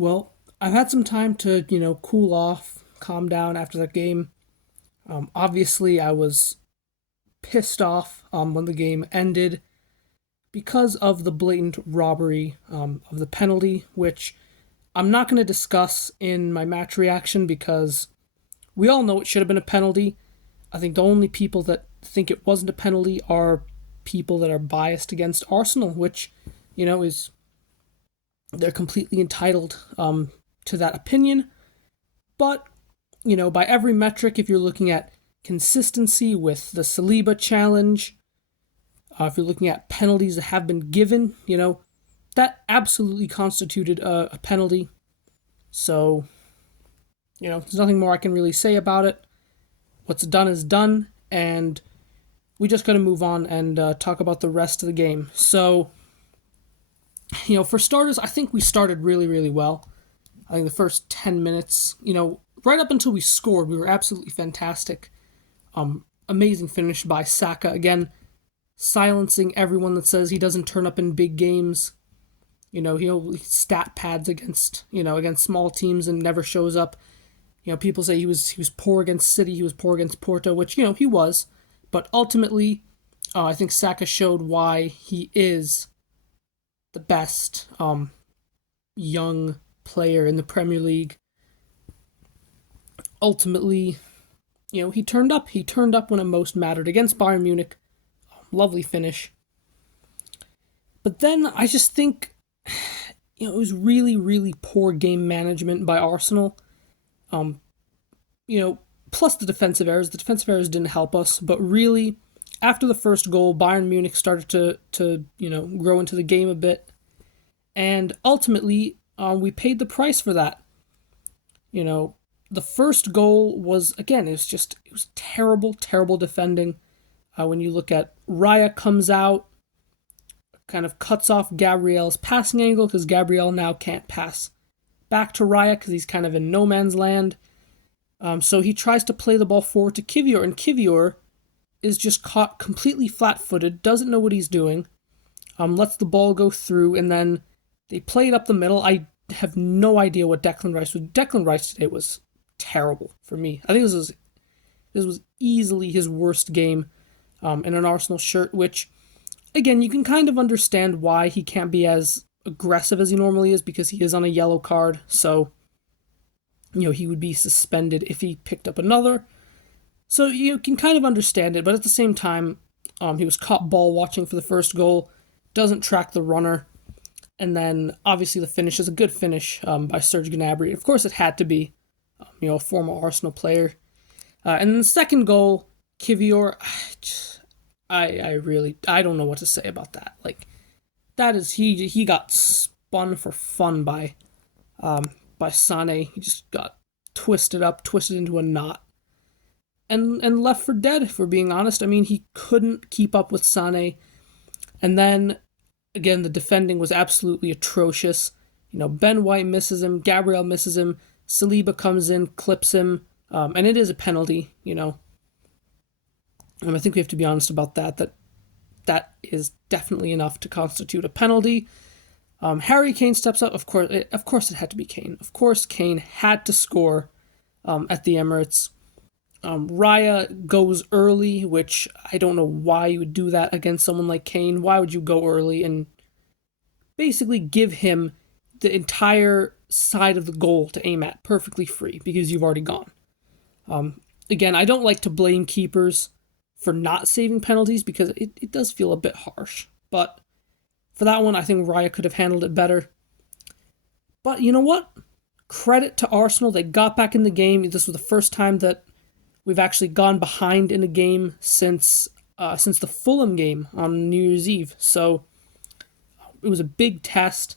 Well, I've had some time to, cool off, calm down after that game. Obviously, I was pissed off when the game ended because of the blatant robbery of the penalty, which I'm not going to discuss in my match reaction because we all know it should have been a penalty. I think the only people that think it wasn't a penalty are people that are biased against Arsenal, which, is they're completely entitled to that opinion. But, by every metric, if you're looking at consistency with the Saliba challenge, if you're looking at penalties that have been given, that absolutely constituted a penalty. So, there's nothing more I can really say about it. What's done is done, and we just got to move on and talk about the rest of the game. So, for starters, I think we started really, really well. I think the first 10 minutes, right up until we scored, we were absolutely fantastic. Amazing finish by Saka. Again, silencing everyone that says he doesn't turn up in big games. He'll stat pads against small teams and never shows up. People say he was poor against City, he was poor against Porto, which, he was. But ultimately, I think Saka showed why he is the best young player in the Premier League. Ultimately, he turned up. He turned up when it most mattered against Bayern Munich. Lovely finish. But then I just think, it was really, really poor game management by Arsenal. Plus the defensive errors. The defensive errors didn't help us, but really, after the first goal, Bayern Munich started to grow into the game a bit, and ultimately, we paid the price for that. The first goal was, again, it was terrible, terrible defending. When you look at Raya comes out, kind of cuts off Gabriel's passing angle because Gabriel now can't pass back to Raya because he's kind of in no man's land. So he tries to play the ball forward to Kivior, and Kivior is just caught completely flat-footed, doesn't know what he's doing, lets the ball go through, and then they play it up the middle. I have no idea what Declan Rice was. Declan Rice today was terrible for me. I think this was easily his worst game in an Arsenal shirt, which, again, you can kind of understand why he can't be as aggressive as he normally is because he is on a yellow card, so he would be suspended if he picked up another. So you can kind of understand it, but at the same time, he was caught ball watching for the first goal, doesn't track the runner, and then obviously the finish is a good finish by Serge Gnabry. Of course, it had to be, a former Arsenal player. And then the second goal, Kivior, I don't know what to say about that. Like, that is, he got spun for fun by Sané. He just got twisted into a knot, and left for dead, if we're being honest. I mean, he couldn't keep up with Sané. And then, again, the defending was absolutely atrocious. Ben White misses him, Gabriel misses him, Saliba comes in, clips him, and it is a penalty, And I think we have to be honest about that is definitely enough to constitute a penalty. Harry Kane steps up. Of course, it had to be Kane. Of course, Kane had to score at the Emirates. Raya goes early, which I don't know why you would do that against someone like Kane. Why would you go early and basically give him the entire side of the goal to aim at perfectly free because you've already gone? Again, I don't like to blame keepers for not saving penalties because it does feel a bit harsh. But for that one, I think Raya could have handled it better. But you know what? Credit to Arsenal. They got back in the game. This was the first time that we've actually gone behind in a game since the Fulham game on New Year's Eve. So it was a big test,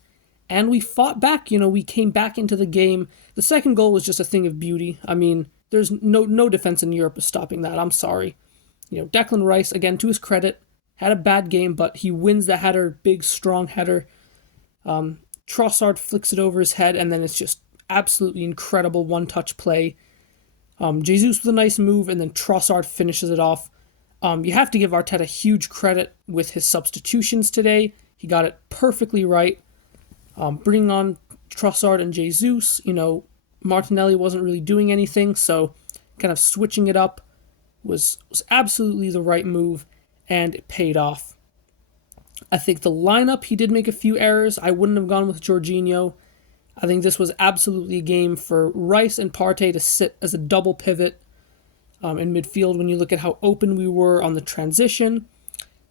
and we fought back. We came back into the game. The second goal was just a thing of beauty. I mean, there's no defense in Europe is stopping that. I'm sorry. Declan Rice, again, to his credit, had a bad game, but he wins the header, big, strong header. Trossard flicks it over his head, and then it's just absolutely incredible one-touch play. Jesus with a nice move, and then Trossard finishes it off. You have to give Arteta huge credit with his substitutions today. He got it perfectly right. Bringing on Trossard and Jesus. Martinelli wasn't really doing anything, so kind of switching it up was absolutely the right move, and it paid off. I think the lineup, he did make a few errors. I wouldn't have gone with Jorginho. I think this was absolutely a game for Rice and Partey to sit as a double pivot in midfield when you look at how open we were on the transition.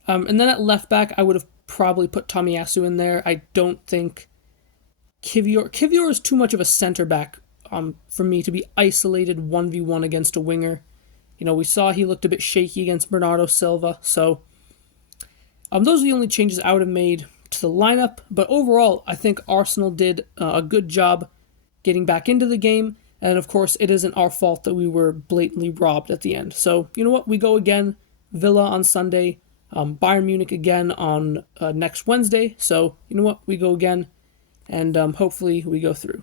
And then at left back, I would have probably put Tomiyasu in there. I don't think Kivior is too much of a center back for me to be isolated 1v1 against a winger. We saw he looked a bit shaky against Bernardo Silva. So those are the only changes I would have made to the lineup. But overall, I think Arsenal did a good job getting back into the game. And of course, it isn't our fault that we were blatantly robbed at the end. So, you know what? We go again. Villa on Sunday. Bayern Munich again on next Wednesday. So, you know what? We go again. And hopefully we go through.